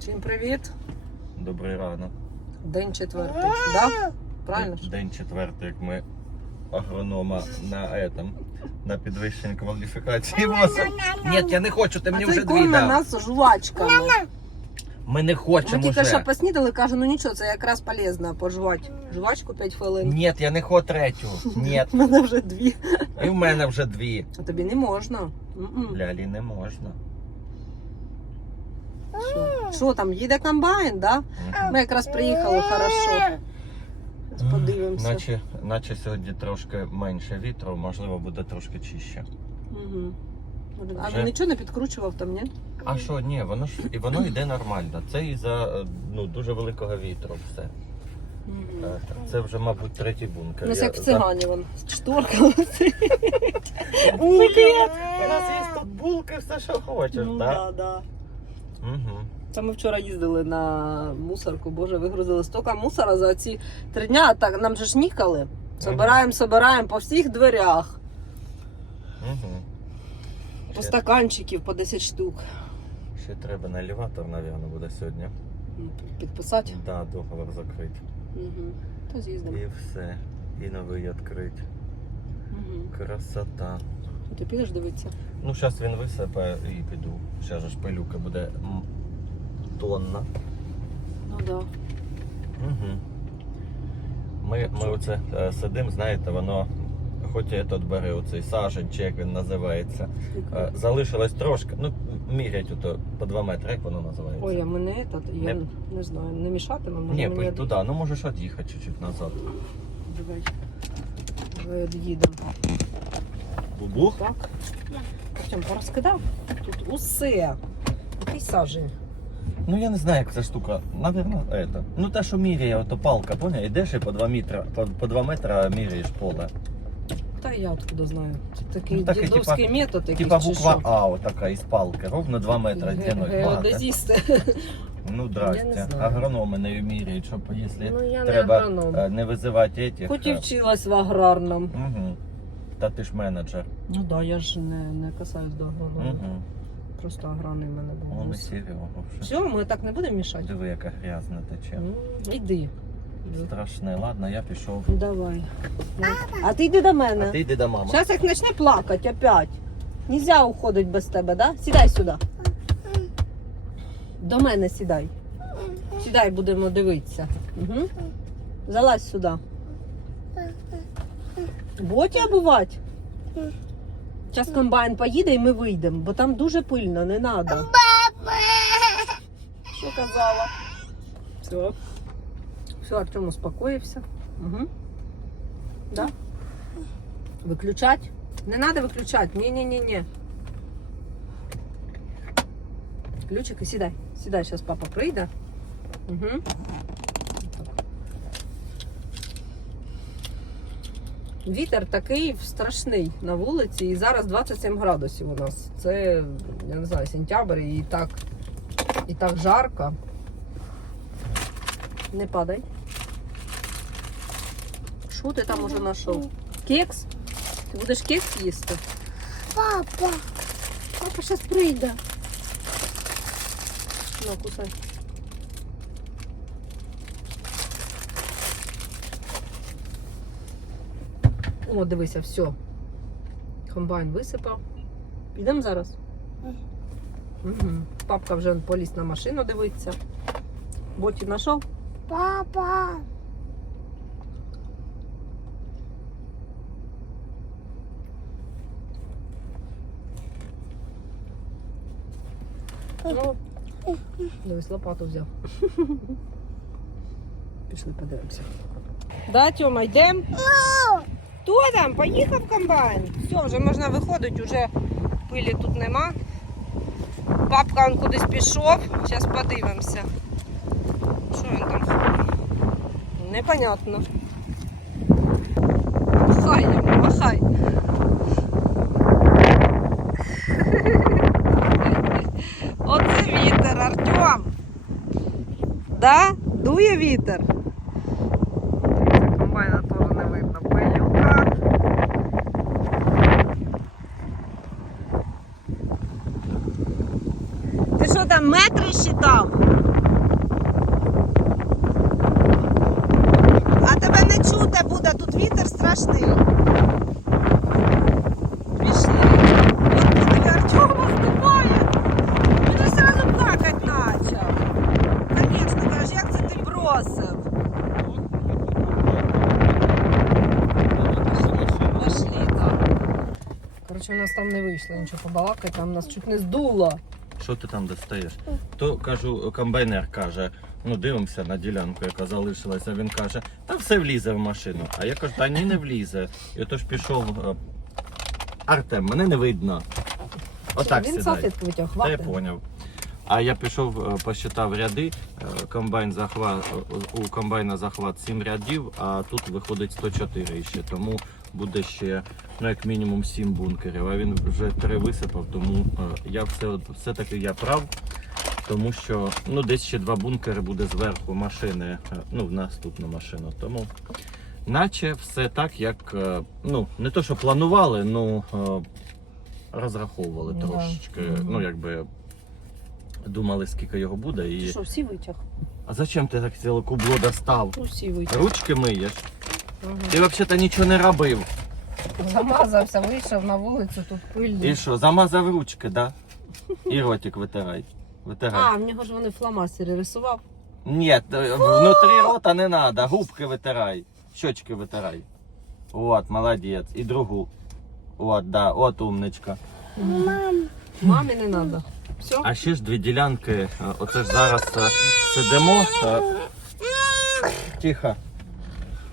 Всім привіт. Добрий ранок. День четвертий. Да? Правильно? ж? День четвертий, як ми агронома на этом, на підвищення кваліфікації возимо. Ні, я не хочу, ти мені А вже цей дві на дав. нас з жувачками. Ми не Ми хочемо тільки що вже. поснідали, каже, ну нічого, це якраз полезно пожувати. Жувачку 5 хвилин. Ні, я не хочу третю. Ні. У мене вже дві. І в мене вже дві. А тобі не можна. М-м. Лялі не можна. Що? Що там, їде комбайн, да? Ми якраз приїхали, хорошо. Подивимося. Наче, наче сьогодні трошки менше вітру, можливо, буде трошки чище. Угу. А Вже- він нічого не підкручував там, ні? А що, ні, воно ж і воно йде нормально. Це із-за е, ну, дуже великого вітру все. Е, Це вже, мабуть, третій У бункер. нас Я як в за- цигані вон. Шторка. Булки! У нас є тут булки, все, що хочеш, Ну так? да, да. Угу. Це ми вчора їздили на мусорку, боже, вигрузили стільки мусора за ці три дня, а так нам же ж нікали. Собираємо, собираємо по всіх дверях, Угу. по Ще, стаканчиків по 10 штук. ще треба на елеватор, напевно, буде сьогодні. Ну, Підписати. Да, договор закрити. Угу. Та з'їздимо. І все. І новий відкрити. Угу. Красота. Ти підеш дивитися? Ну, зараз він висипе і піду. Ще ж пилюка буде м, тонна. Ну так. Да. Угу. Ми, ми оце е, сидимо, знаєте, воно, хоч і тут бери оцей сажень, чи як він називається. Е, Залишилось трошки, ну, мірять ото по 2 метри, як воно називається. Ой, а мене этот, я Не- не, знаю, не мішатиме, може Ні, мені... пиль туди, ну можеш від'їхати чуть-чуть назад. Давай. Давай від'їдемо. Бубух? Так. Артем, порозкидав? Тут усе. Який сажень. Ну я не знаю, як ця штука. Наверно, это. Ну те, що міряє, ото палка, поняв? Ідеш і по 2 метри, по, по 2 метри міряєш поле. Та я откуда знаю. Це такий Ну, так і дідовський метод якийсь Типа чи буква що? А, отака із палки, ровно 2 метри Ге- тянуть. Багато. Геодезісти. Ну здрасте. знаю. Агрономи не вміряють, щоб якщо Ну я не треба агроном. е, не визивати этих. Хоч і вчилась в аграрному. Угу. Та ти ж менеджер. Ну да, я ж не, не касаюсь до агронома. Угу. Просто аграрний в мене був. Он і вуз. Вже. Все, ми так не будемо мішати. Диви, яка грязна тече. Ну, Іди. Страшне, ладно, я пішов. Давай. А ти йди до мене. А ти йди до мами. Зараз як почне плакати опять. Нельзя уходить без тебе, да? Сідай сюди. До мене сідай. Сідай, будемо дивитися. Угу. Залазь сюди. Боті обувати. Зараз комбайн поїде і ми вийдемо, бо там дуже пильно, не треба. Що казала? Все. Все, Артем успокоївся. Угу. Да? Виключать? Не треба виключати. Ні-ні-ні-ні. Ключики, сідай. Сідай, зараз папа прийде. Угу. Вітер такий страшний на вулиці, і зараз 27 градусів у нас. Це, я не знаю, сентябрь і так, і так жарко. Не падай. Що ти там уже знайшов? Кекс? Ти будеш кекс їсти? Папа, Папа зараз прийде. Ну, кусай. О, дивися, все. Комбайн висипав. Підемо зараз. Угу. Папка вже поліз на машину дивиться. Боті знайшов? папа, Ну, дивись, лопату взяв. Пішли подивимося. Да, Тьома, йдемо? Хто там? Поїхав комбайн. Все, вже можна виходити, вже пилі тут нема. Папка он кудись пішов. Зараз подивимося. Що він там? Непонятно. Махай махай. Оце вітер, Артем. Да? Дує вітер. Комбайна теж не видно. Пилюка. Ти що там метри считав. А тебе не чути буде, тут вітер страшний. Пішли. От Артема вступає. Він одразу плакати почав. Звісно, каже, як це ти бросив? Пошли, так. Коротше, у нас там не вийшло нічого побалакати, там нас чуть не здуло. Що ти там достаєш? То кажу, комбайнер каже, ну дивимося на ділянку, яка залишилася. Він каже, та все влізе в машину. А я кажу, та ні, не влізе. І отож пішов е, Артем, мене не видно. Отак Він сідай. витяг, Та я поняв. А я пішов, е, посчитав ряди. е, Комбайн захват, у комбайна захват 7 рядів, а тут виходить 104 ще. Тому буде ще ну, як мінімум 7 бункерів. А він вже 3 висипав, тому е, я все, все-таки я прав. Тому що ну, десь ще два бункери буде зверху машини, е, ну, в наступну машину. Тому наче все так, як е, ну, не то, що планували, ну розраховували Ну, трошечки. Мгм. Ну, якби думали, скільки його буде. І... що, всі витяг? А зачем ти так ціле кубло достав? Усі витяг. Ручки миєш. Ти взагалі нічого не робив. Замазався, вийшов на вулицю, тут пильно. І що, замазав ручки, да? І ротик витирай. Витирай. А, в нього ж вони фломастери рисував. Ні, т- внутрі рота не треба, губки витирай, щочки витирай. От, молодець. І другу. От, да, от умничка. Мам. Мамі не треба. Все? А ще ж дві ділянки. е, Оце ж зараз е, сидимо. е, Тихо.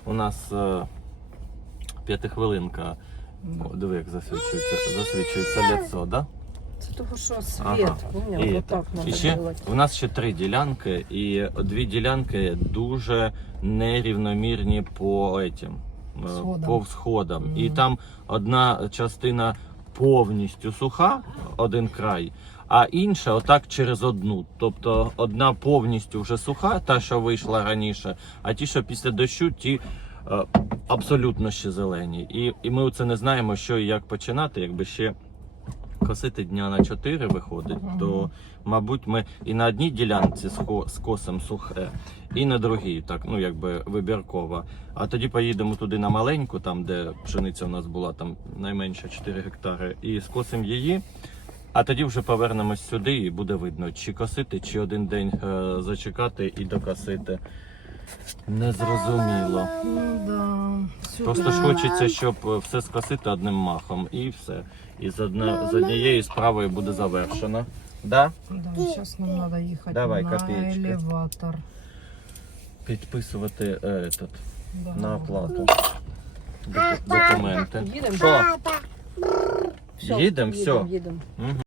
У нас е, п'ятихвилинка. О, диви, як засвічується, засвічується лицо, да? Це того, що світ. Ага. Поняв? І, Отак і ще у нас ще три ділянки, і дві ділянки дуже нерівномірні по этим, е, Сходам. по сходам. І там одна частина повністю суха, один край, а інша отак через одну. Тобто одна повністю вже суха, та що вийшла раніше, а ті, що після дощу, ті. е, Абсолютно ще зелені. І, і ми це не знаємо, що і як починати, якби ще косити дня на 4 виходить, то мабуть ми і на одній ділянці схо- скосимо сухе, і на другій, так ну якби вибірково. А тоді поїдемо туди на маленьку, там де пшениця у нас була, там найменше 4 гектари, і скосимо її. А тоді вже повернемось сюди і буде видно, чи косити, чи один день е, зачекати і докосити. Незрозуміло. Ну, да. Просто ж хочеться, щоб е, все скосити одним махом і все. І з, одна, з однієї справи буде завершено. Да? Да, зараз нам треба їхати Давай, на копеечки. елеватор. Підписувати е, этот, Да. на оплату. Доку- Документи. Їдемо? Що? Все, Їдемо, все. Їдемо. Мгм.